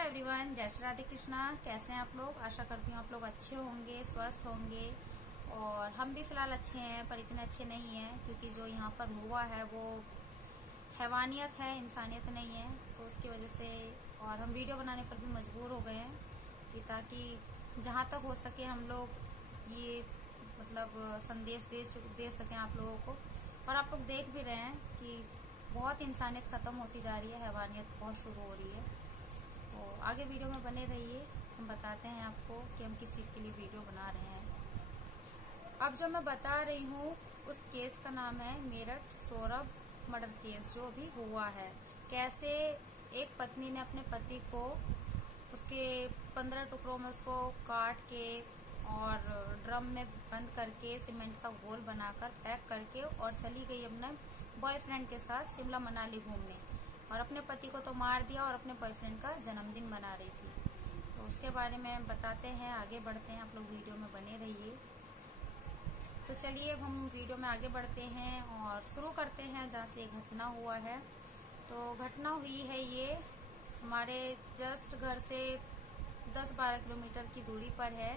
Hello everyone, जय श्री राधे कृष्णा। कैसे हैं आप लोग? आशा करती हूँ आप लोग अच्छे होंगे, स्वस्थ होंगे। और हम भी फिलहाल अच्छे हैं, पर इतने अच्छे नहीं हैं क्योंकि जो यहाँ पर हुआ है वो हैवानियत है, इंसानियत नहीं है। तो उसकी वजह से और हम वीडियो बनाने पर भी मजबूर हो गए हैं कि ताकि जहाँ तक हो सके हम लोग ये संदेश दे सकें आप लोगों को। और आप लोग देख भी रहे हैं कि बहुत इंसानियत ख़त्म होती जा रही है, हैवानियत बहुत शुरू हो रही है। तो आगे वीडियो में बने रहिए, हम बताते हैं आपको कि हम किस चीज़ के लिए वीडियो बना रहे हैं। अब जो मैं बता रही हूँ उस केस का नाम है मेरठ सौरभ मर्डर केस, जो अभी हुआ है। कैसे एक पत्नी ने अपने पति को उसके 15 टुकड़ों में उसको काट के और ड्रम में बंद करके सीमेंट का घोल बनाकर पैक करके और चली गई अपने बॉयफ्रेंड के साथ शिमला मनाली घूमने। और अपने पति को तो मार दिया और अपने बॉयफ्रेंड का जन्मदिन मना रही थी। तो उसके बारे में बताते हैं, आगे बढ़ते हैं, आप लोग वीडियो में बने रहिए। तो चलिए अब हम वीडियो में आगे बढ़ते हैं और शुरू करते हैं जहाँ से घटना हुआ है। तो घटना हुई है ये हमारे जस्ट घर से 10-12 किलोमीटर की दूरी पर है।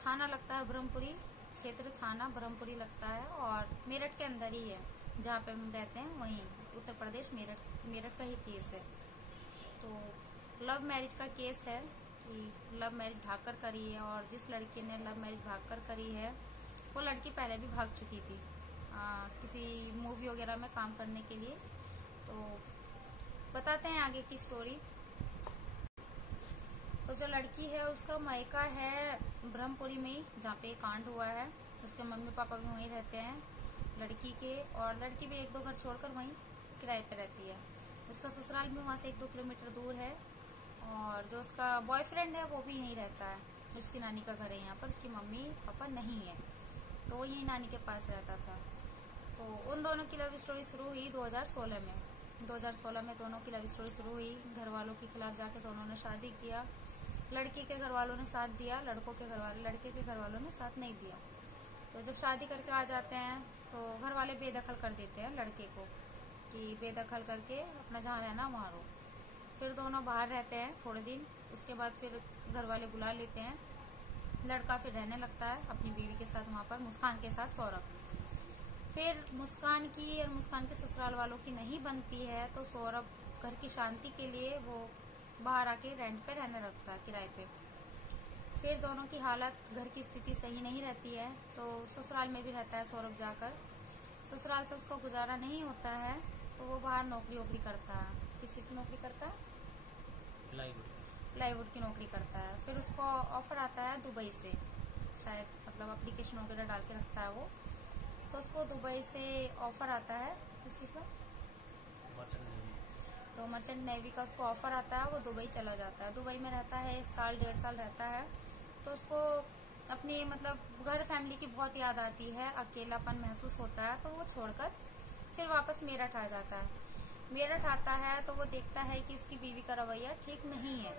थाना लगता है ब्रह्मपुरी, क्षेत्र थाना ब्रह्मपुरी लगता है और मेरठ के अंदर ही है जहाँ पे हम रहते हैं, वहीं उत्तर प्रदेश मेरठ का ही केस है। तो लव मैरिज का केस है कि लव मैरिज भागकर करी है और जिस लड़के ने लव मैरिज भागकर करी है वो लड़की पहले भी भाग चुकी थी किसी मूवी वगैरह में काम करने के लिए। तो बताते हैं आगे की स्टोरी। तो जो लड़की है उसका मायका है ब्रह्मपुरी में ही, जहाँ पे कांड हुआ है। उसके मम्मी पापा भी वहीं रहते हैं लड़की के, और लड़की भी 1-2 घर छोड़कर वहीं किराए पे रहती है। उसका ससुराल भी वहाँ से 1-2 किलोमीटर दूर है और जो उसका बॉयफ्रेंड है वो भी यहीं रहता है। उसकी नानी का घर है यहाँ पर, उसकी मम्मी पापा नहीं है तो वो यहीं नानी के पास रहता था। तो उन दोनों की लव स्टोरी शुरू हुई 2016 में। 2016 में दोनों की लव स्टोरी शुरू हुई। घर वालों के खिलाफ जाके दोनों ने शादी किया। लड़की के घर वालों ने साथ दिया, लड़के के घर वालों ने साथ नहीं दिया। तो जब शादी करके आ जाते हैं तो घर वाले बेदखल कर देते हैं लड़के को कि बेदखल करके अपना जहाँ रहना वहाँ रहो। फिर दोनों बाहर रहते हैं थोड़े दिन, उसके बाद फिर घर वाले बुला लेते हैं। लड़का फिर रहने लगता है अपनी बीवी के साथ वहाँ पर, मुस्कान के साथ, सौरभ। फिर मुस्कान की और मुस्कान के ससुराल वालों की नहीं बनती है तो सौरभ घर की शांति के लिए वो बाहर आके रेंट पे रहने लगता है, किराए पे। फिर दोनों की हालत, घर की स्थिति सही नहीं रहती है तो ससुराल में भी रहता है सौरभ जाकर। ससुराल से उसको गुजारा नहीं होता है तो वो बाहर नौकरी करता है। किस चीज़ की नौकरी करता है? प्लाईवुड की नौकरी करता है। फिर उसको ऑफर आता है दुबई से, शायद एप्लीकेशन वगैरह डाल के रखता है वो। तो उसको दुबई से ऑफर आता है, किस चीज़ का? तो मर्चेंट नेवी का उसको ऑफर आता है, वो दुबई चला जाता है। दुबई में रहता है 1 साल 1.5 साल रहता है। तो उसको अपनी घर फैमिली की बहुत याद आती है, अकेलापन महसूस होता है। तो वो छोड़कर फिर वापस मेरठ आ जाता है। मेरठ आता है तो वो देखता है कि उसकी बीवी का रवैया ठीक नहीं है।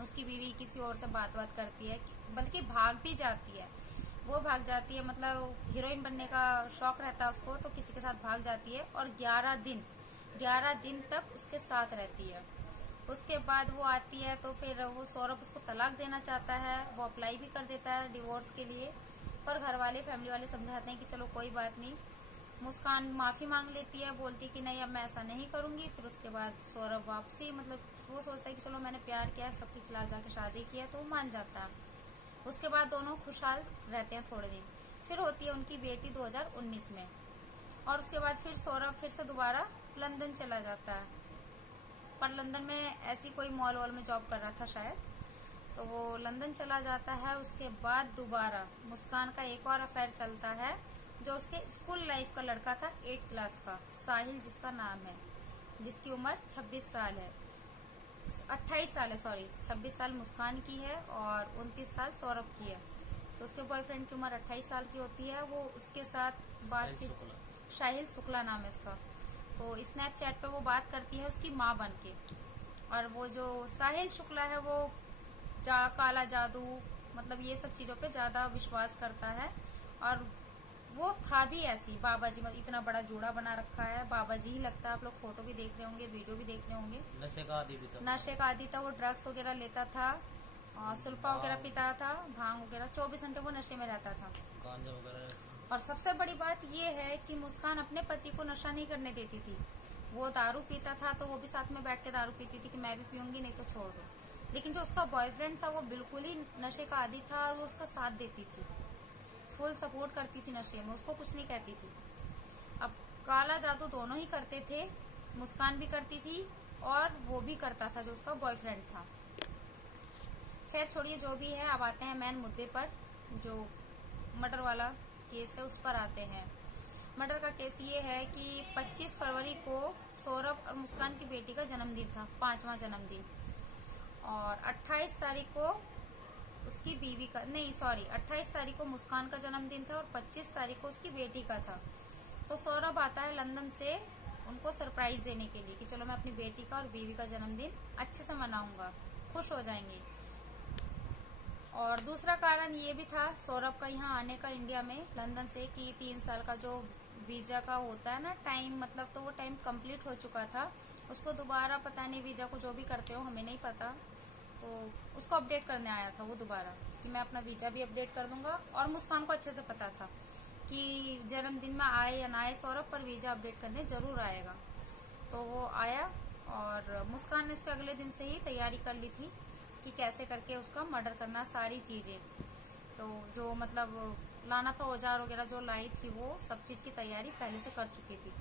उसकी बीवी किसी और से बात करती है, बल्कि भाग भी जाती है। वो भाग जाती है, हीरोइन बनने का शौक रहता है उसको, तो किसी के साथ भाग जाती है और 11 दिन तक उसके साथ रहती है। उसके बाद वो आती है तो फिर वो सौरभ उसको तलाक देना चाहता है। वो अप्लाई भी कर देता है डिवोर्स के लिए, पर घर वाले, फैमिली वाले समझाते हैं कि चलो कोई बात नहीं। मुस्कान माफ़ी मांग लेती है, बोलती कि नहीं अब मैं ऐसा नहीं करूँगी। फिर उसके बाद सौरभ वापसी वो सोचता है कि चलो मैंने प्यार किया, सबके खिलाफ जाके शादी किया, तो वो मान जाता है। उसके बाद दोनों खुशहाल रहते हैं थोड़े दिन। फिर होती है उनकी बेटी 2019 में। और उसके बाद फिर सौरभ फिर से दोबारा लंदन चला जाता है, पर लंदन में ऐसी कोई मॉल वॉल में जॉब कर रहा था शायद, तो वो लंदन चला जाता है। उसके बाद दोबारा मुस्कान का एक और अफेयर चलता है, जो उसके स्कूल लाइफ का लड़का था, 8th क्लास का, साहिल जिसका नाम है, जिसकी उम्र 26 साल है, 28 साल है, सॉरी 26 साल मुस्कान की है और 29 साल सौरभ की है। तो उसके बॉयफ्रेंड की उम्र 28 साल की होती है। वो उसके साथ बातचीत, साहिल शुक्ला नाम है उसका, तो स्नैपचैट पे वो बात करती है उसकी माँ बन के। और वो जो साहिल शुक्ला है वो काला जादू ये सब चीज़ों पे ज़्यादा विश्वास करता है और वो था भी ऐसी बाबा जी, इतना बड़ा जोड़ा बना रखा है, बाबा जी ही लगता है। आप लोग फोटो भी देख रहे होंगे, वीडियो भी देख रहे होंगे। नशे का आदी भी था। नशे का आदी था वो, ड्रग्स वगैरह लेता था, सुल्फा वगैरह पीता था, भांग वगैरह, 24 घंटे वो नशे में रहता था, गांजा वगैरह। और सबसे बड़ी बात ये है कि मुस्कान अपने पति को नशा नहीं करने देती थी। वो दारू पीता था तो वो भी साथ में बैठ के दारू पीती थी कि मैं भी पीऊंगी, नहीं तो छोड़ दो। लेकिन जो उसका बॉयफ्रेंड था वो बिल्कुल ही नशे का आदी था, और वो उसका साथ देती थी, फुल सपोर्ट करती थी नशे में, उसको कुछ नहीं कहती थी। अब काला जादू दोनों ही करते थे, मुस्कान भी करती थी और वो भी करता था जो उसका बॉयफ्रेंड था। खैर छोड़िए, जो भी है, अब आते हैं मेन मुद्दे पर, जो मर्डर वाला केस है उस पर आते हैं। मर्डर का केस ये है कि 25 फरवरी को सौरभ और मुस्कान की बेटी का जन्मदिन था, 5वां जन्मदिन, और 28 तारीख को उसकी बीवी का, नहीं सॉरी, 28 तारीख को मुस्कान का जन्मदिन था और 25 तारीख को उसकी बेटी का था। तो सौरभ आता है लंदन से उनको सरप्राइज देने के लिए कि चलो मैं अपनी बेटी का और बीवी का जन्मदिन अच्छे से मनाऊंगा, खुश हो जाएंगे। और दूसरा कारण ये भी था सौरभ का यहाँ आने का इंडिया में लंदन से, कि 3 साल का जो वीजा का होता है ना टाइम, मतलब तो वो टाइम कंप्लीट हो चुका था। उसको दोबारा, पता नहीं वीजा को जो भी करते हो हमें नहीं पता, तो उसको अपडेट करने आया था वो दोबारा, कि मैं अपना वीजा भी अपडेट कर दूंगा। और मुस्कान को अच्छे से पता था कि जन्मदिन में आए या ना आए सौरभ, पर वीजा अपडेट करने जरूर आएगा। तो वो आया, और मुस्कान ने इसके अगले दिन से ही तैयारी कर ली थी कि कैसे करके उसका मर्डर करना, सारी चीजें, तो जो मतलब लाना था औजार वगैरह जो लाई थी, वो सब चीज की तैयारी पहले से कर चुकी थी।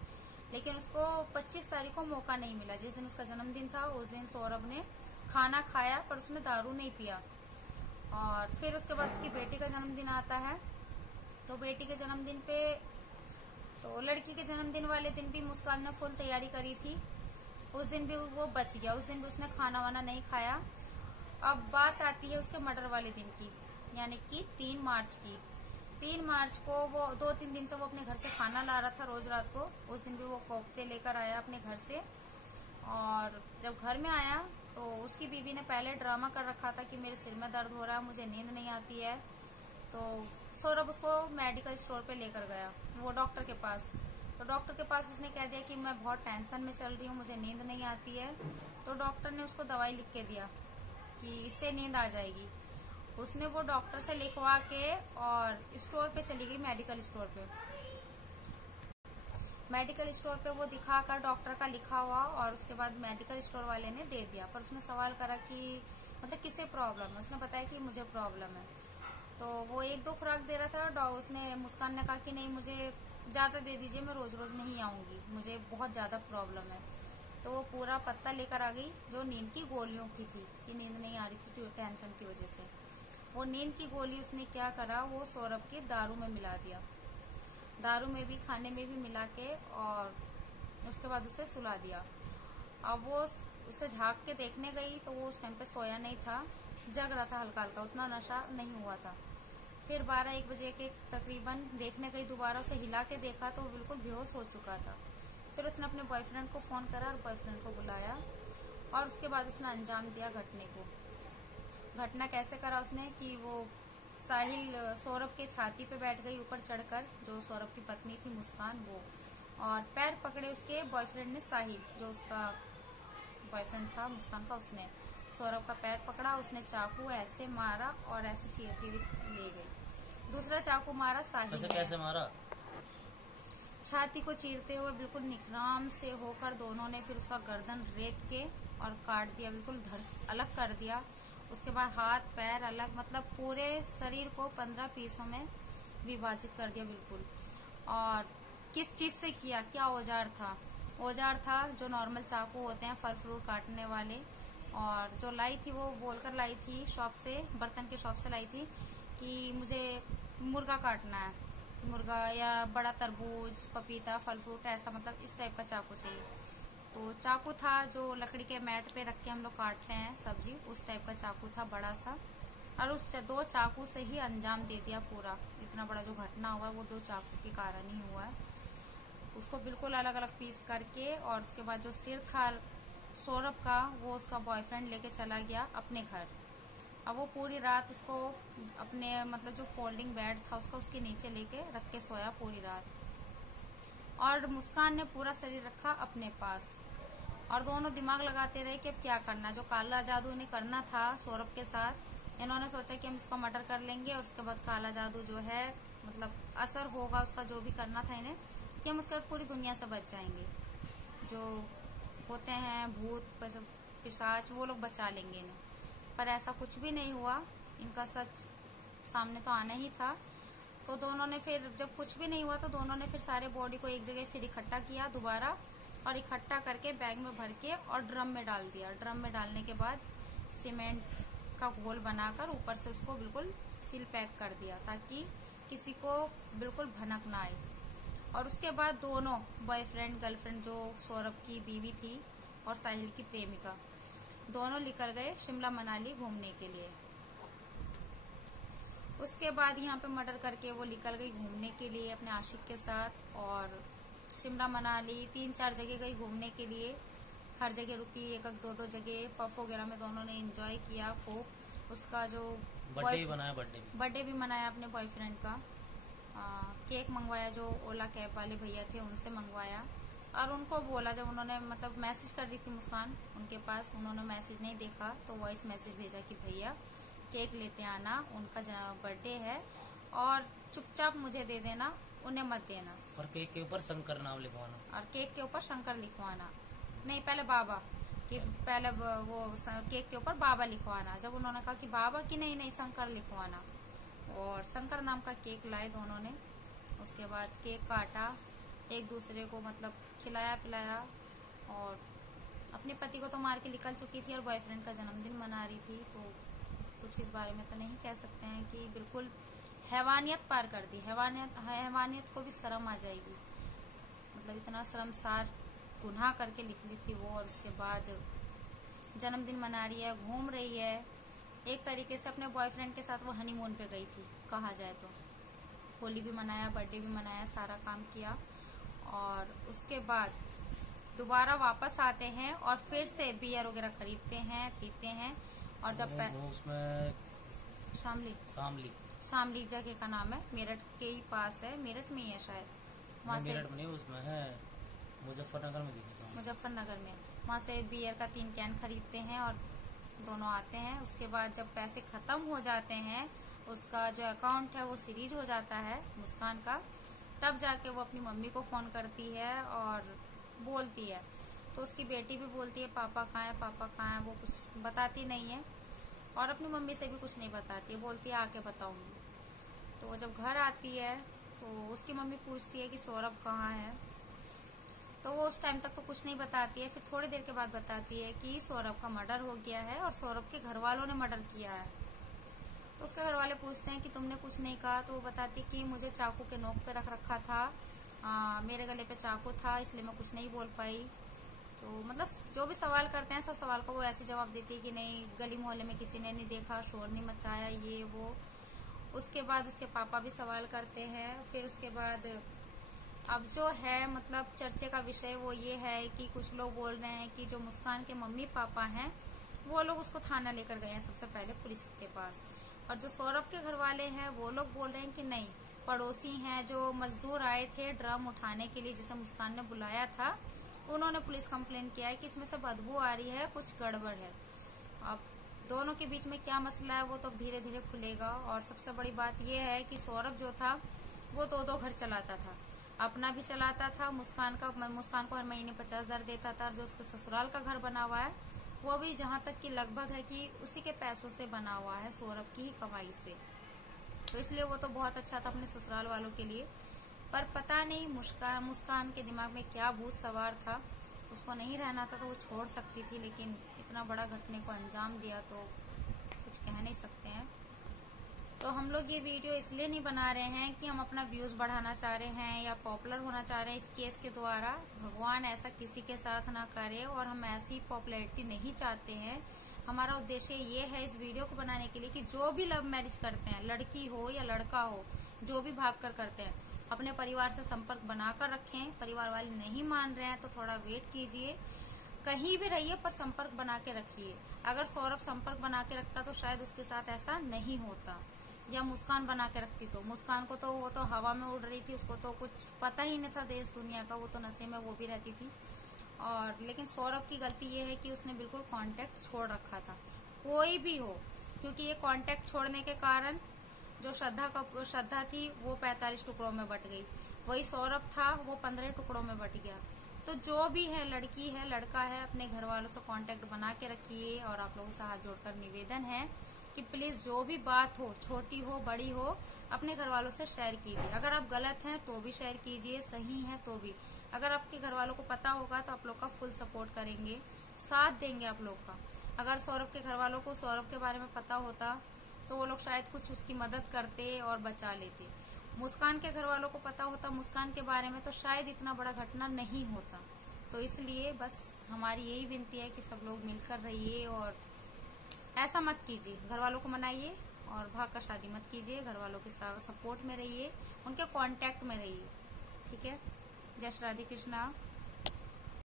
लेकिन उसको 25 तारीख को मौका नहीं मिला, जिस दिन उसका जन्मदिन था उस दिन सौरभ ने खाना खाया पर उसने दारू नहीं पिया। और फिर उसके बाद उसकी बेटी का जन्मदिन आता है, तो बेटी के जन्मदिन पे, तो लड़की के जन्मदिन वाले दिन भी मुस्कान ने फुल तैयारी करी थी, उस दिन भी वो बच गया, उस दिन भी उसने खाना वाना नहीं खाया। अब बात आती है उसके मर्डर वाले दिन की, यानी कि 3 मार्च की। 3 मार्च को वो 2-3 दिन से वो अपने घर से खाना ला रहा था रोज रात को, उस दिन भी वो कोफ्ते लेकर आया अपने घर से। और जब घर में आया तो उसकी बीवी ने पहले ड्रामा कर रखा था कि मेरे सिर में दर्द हो रहा है, मुझे नींद नहीं आती है। तो सौरभ उसको मेडिकल स्टोर पे लेकर गया, वो डॉक्टर के पास। तो डॉक्टर के पास उसने कह दिया कि मैं बहुत टेंशन में चल रही हूँ, मुझे नींद नहीं आती है। तो डॉक्टर ने उसको दवाई लिख के दिया कि इससे नींद आ जाएगी। उसने वो डॉक्टर से लिखवा के और स्टोर पे चली गई, मेडिकल स्टोर पे। मेडिकल स्टोर पे वो दिखाकर डॉक्टर का लिखा हुआ, और उसके बाद मेडिकल स्टोर वाले ने दे दिया। पर उसने सवाल करा कि मतलब किसे प्रॉब्लम है, उसने बताया कि मुझे प्रॉब्लम है। तो वो 1-2 खुराक दे रहा था, उसने, मुस्कान ने कहा कि नहीं मुझे ज़्यादा दे दीजिए, मैं रोज रोज नहीं आऊँगी, मुझे बहुत ज़्यादा प्रॉब्लम है। तो वो पूरा पत्ता लेकर आ गई जो नींद की गोलियों की थी, कि नींद नहीं आ रही थी टेंशन की वजह से। वो नींद की गोली उसने क्या करा, वो सौरभ के दारू में मिला दिया, दारू में भी खाने में भी मिला के, और उसके बाद उसे सुला दिया। अब वो उसे झाँक के देखने गई तो वो उस टाइम पे सोया नहीं था, जग रहा था हल्का हल्का, उतना नशा नहीं हुआ था। फिर 12-1 बजे के तकरीबन देखने गई, दोबारा उसे हिला के देखा तो वो बिल्कुल बेहोश हो चुका था। फिर उसने अपने बॉयफ्रेंड को फ़ोन करा और बॉयफ्रेंड को बुलाया, और उसके बाद उसने अंजाम दिया घटने को। घटना कैसे करा उसने कि वो साहिल सौरभ के छाती पे बैठ गई ऊपर चढ़कर, जो सौरभ की पत्नी थी मुस्कान, वो, और पैर पकड़े उसके बॉयफ्रेंड ने, साहिल जो उसका बॉयफ्रेंड था मुस्कान का, उसने सौरभ का पैर पकड़ा, उसने चाकू ऐसे मारा और ऐसे चीरती हुई ले गई। दूसरा चाकू मारा साहिल ने। कैसे मारा? छाती को चीरते हुए बिल्कुल निकराम से होकर दोनों ने फिर उसका गर्दन रेत के और काट दिया, बिल्कुल अलग कर दिया। उसके बाद हाथ पैर अलग, मतलब पूरे शरीर को 15 पीसों में विभाजित कर दिया बिल्कुल। और किस चीज से किया, क्या औजार था? औजार था जो नॉर्मल चाकू होते हैं फल फ्रूट काटने वाले, और जो लाई थी वो बोलकर लाई थी शॉप से, बर्तन के शॉप से लाई थी कि मुझे मुर्गा काटना है, मुर्गा या बड़ा तरबूज, पपीता, फल फ्रूट, ऐसा मतलब इस टाइप का चाकू चाहिए। तो चाकू था जो लकड़ी के मैट पे रख के हम लोग काटते हैं सब्जी, उस टाइप का चाकू था बड़ा सा। और उस 2 चाकू से ही अंजाम दे दिया पूरा। इतना बड़ा जो घटना हुआ है वो 2 चाकू के कारण ही हुआ है। उसको बिल्कुल अलग अलग पीस करके, और उसके बाद जो सिर था सौरभ का, वो उसका बॉयफ्रेंड लेके चला गया अपने घर। अब वो पूरी रात उसको अपने मतलब जो फोल्डिंग बेड था उसके नीचे लेके रख के सोया पूरी रात। और मुस्कान ने पूरा शरीर रखा अपने पास और दोनों दिमाग लगाते रहे कि अब क्या करना। जो काला जादू इन्हें करना था सौरभ के साथ, इन्होंने सोचा कि हम इसको मर्डर कर लेंगे और उसके बाद काला जादू जो है मतलब असर होगा उसका, जो भी करना था इन्हें, कि हम उसके बाद पूरी दुनिया से बच जाएंगे। जो होते हैं भूत पिशाच वो लोग बचा लेंगे इन्हें। पर ऐसा कुछ भी नहीं हुआ, इनका सच सामने तो आना ही था। तो दोनों ने फिर जब कुछ भी नहीं हुआ तो दोनों ने फिर सारे बॉडी को एक जगह फिर इकट्ठा किया दोबारा, और इकट्ठा करके बैग में भर के और ड्रम में डाल दिया। ड्रम में डालने के बाद सीमेंट का घोल बनाकर ऊपर से उसको बिल्कुल सील पैक कर दिया ताकि किसी को बिल्कुल भनक ना आए। और उसके बाद दोनों बॉयफ्रेंड गर्लफ्रेंड, जो सौरभ की बीवी थी और साहिल की प्रेमिका, दोनों निकल गए शिमला मनाली घूमने के लिए। उसके बाद यहाँ पे मर्डर करके वो निकल गई घूमने के लिए अपने आशिक के साथ, और शिमला मनाली 3-4 जगह गई घूमने के लिए। हर जगह रुकी, एक दो जगह पफ वगैरह में दोनों ने एंजॉय किया खूब। उसका जो बर्थडे भी मनाया अपने बॉयफ्रेंड का। केक मंगवाया, जो ओला कैब वाले भैया थे उनसे मंगवाया, और उनको बोला, जब उन्होंने मतलब मैसेज कर रही थी मुस्कान उनके पास, उन्होंने मैसेज नहीं देखा तो वॉइस मैसेज भेजा कि भैया केक लेते आना, उनका बर्थडे है और चुपचाप मुझे दे देना, उन्हें मत देना। और केक के ऊपर शंकर नाम लिखवाना। और केक के ऊपर शंकर लिखवाना, नहीं पहले बाबा कि पहले वो केक के ऊपर बाबा लिखवाना। जब उन्होंने कहा कि बाबा की नहीं शंकर लिखवाना, और शंकर नाम का केक लाए दोनों ने। उसके बाद केक काटा, एक दूसरे को मतलब खिलाया पिलाया, और अपने पति को तो मार के निकल चुकी थी और बॉयफ्रेंड का जन्मदिन मना रही थी। तो कुछ इस बारे में तो नहीं कह सकते हैं कि बिल्कुल हैवानियत पार कर दी। हैवानियत को भी शर्म आ जाएगी, मतलब इतना शर्मसार गुनाह करके लिख ली थी वो। और उसके बाद जन्मदिन मना रही है, घूम रही है, एक तरीके से अपने बॉयफ्रेंड के साथ वो हनीमून पे गई थी कहा जाए तो। होली भी मनाया, बर्थडे भी मनाया, सारा काम किया। और उसके बाद दोबारा वापस आते हैं और फिर से बियर वगैरह खरीदते हैं, पीते हैं। और जब उसमें शामली जगह का नाम है, मेरठ के ही पास है, मेरठ में ही है शायद, वहाँ से। मेरठ में नहीं, उसमें है मुजफ्फरनगर में। मुजफ्फरनगर में वहाँ से बियर का 3 कैन खरीदते हैं और दोनों आते हैं। उसके बाद जब पैसे खत्म हो जाते हैं, उसका जो अकाउंट है वो सीरीज हो जाता है मुस्कान का, तब जाके वो अपनी मम्मी को फ़ोन करती है और बोलती है। तो उसकी बेटी भी बोलती है पापा कहाँ है, पापा कहाँ है, वो कुछ बताती नहीं है और अपनी मम्मी से भी कुछ नहीं बताती है, बोलती है आके बताऊंगी। तो वो जब घर आती है तो उसकी मम्मी पूछती है कि सौरभ कहाँ है, तो वो उस टाइम तक तो कुछ नहीं बताती है। फिर थोड़ी देर के बाद बताती है कि सौरभ का मर्डर हो गया है और सौरभ के घर वालों ने मर्डर किया है। तो उसके घर वाले पूछते हैं कि तुमने कुछ नहीं कहा, तो वो बताती कि मुझे चाकू के नोक पे रख रखा था, मेरे गले पे चाकू था, इसलिए मैं कुछ नहीं बोल पाई। तो मतलब जो भी सवाल करते हैं सब सवाल को वो ऐसे जवाब देती है कि नहीं, गली मोहल्ले में किसी ने नहीं देखा, शोर नहीं मचाया, ये वो। उसके बाद उसके पापा भी सवाल करते हैं। फिर उसके बाद अब जो है मतलब चर्चे का विषय वो ये है कि कुछ लोग बोल रहे हैं कि जो मुस्कान के मम्मी पापा हैं वो लोग उसको थाना लेकर गए हैं सबसे पहले पुलिस के पास, और जो सौरभ के घर वाले हैं वो लोग बोल रहे हैं कि नहीं, पड़ोसी हैं जो मजदूर आए थे ड्रम उठाने के लिए जिसे मुस्कान ने बुलाया था, उन्होंने पुलिस कंप्लेन किया है कि इसमें से बदबू आ रही है, कुछ गड़बड़ है। अब दोनों के बीच में क्या मसला है वो तो धीरे धीरे खुलेगा। और सबसे बड़ी बात यह है कि सौरभ जो था वो 2 घर चलाता था, अपना भी चलाता था, मुस्कान को हर महीने 50,000 देता था, और जो उसके ससुराल का घर बना हुआ है वो भी जहाँ तक कि लगभग है कि उसी के पैसों से बना हुआ है, सौरभ की ही कमाई से। तो इसलिए वो तो बहुत अच्छा था अपने ससुराल वालों के लिए। पर पता नहीं मुस्कान के दिमाग में क्या भूत सवार था, उसको नहीं रहना था तो वो छोड़ सकती थी, लेकिन इतना बड़ा घटने को अंजाम दिया तो कुछ कह नहीं सकते हैं। तो हम लोग ये वीडियो इसलिए नहीं बना रहे हैं कि हम अपना व्यूज़ बढ़ाना चाह रहे हैं या पॉपुलर होना चाह रहे हैं इस केस के द्वारा। भगवान ऐसा किसी के साथ ना करे और हम ऐसी पॉपुलैरिटी नहीं चाहते हैं। हमारा उद्देश्य ये है इस वीडियो को बनाने के लिए कि जो भी लव मैरिज करते हैं, लड़की हो या लड़का हो, जो भी भाग कर करते हैं, अपने परिवार से संपर्क बनाकर रखें। परिवार वाले नहीं मान रहे हैं तो थोड़ा वेट कीजिए, कहीं भी रहिए पर संपर्क बना के रखिए। अगर सौरभ संपर्क बना के रखता तो शायद उसके साथ ऐसा नहीं होता, या मुस्कान बना के रखती तो। मुस्कान को तो वो तो हवा में उड़ रही थी, उसको तो कुछ पता ही नहीं था देश दुनिया का, वो तो नशे में वो भी रहती थी। और लेकिन सौरभ की गलती ये है कि उसने बिल्कुल कांटेक्ट छोड़ रखा था, कोई भी हो, क्योंकि ये कांटेक्ट छोड़ने के कारण जो श्रद्धा थी वो 45 टुकड़ों में बट गई, वही सौरभ था वो 15 टुकड़ों में बट गया। तो जो भी है, लड़की है लड़का है, अपने घर वालों से कांटेक्ट बना के रखिए। और आप लोगों से हाथ जोड़कर निवेदन है कि प्लीज जो भी बात हो, छोटी हो बड़ी हो, अपने घर वालों से शेयर कीजिए। अगर आप गलत हैं तो भी शेयर कीजिए, सही हैं तो भी। अगर आपके घर वालों को पता होगा तो आप लोग का फुल सपोर्ट करेंगे, साथ देंगे आप लोग का। अगर सौरभ के घर वालों को सौरभ के बारे में पता होता तो वो लोग शायद कुछ उसकी मदद करते और बचा लेते। मुस्कान के घर वालों को पता होता मुस्कान के बारे में तो शायद इतना बड़ा घटना नहीं होता। तो इसलिए बस हमारी यही विनती है कि सब लोग मिलकर रहिए और ऐसा मत कीजिए, घर वालों को मनाइए और भाग कर शादी मत कीजिए। घर वालों के साथ सपोर्ट में रहिए, उनके कांटेक्ट में रहिए, ठीक है। जय श्री राधे कृष्णा।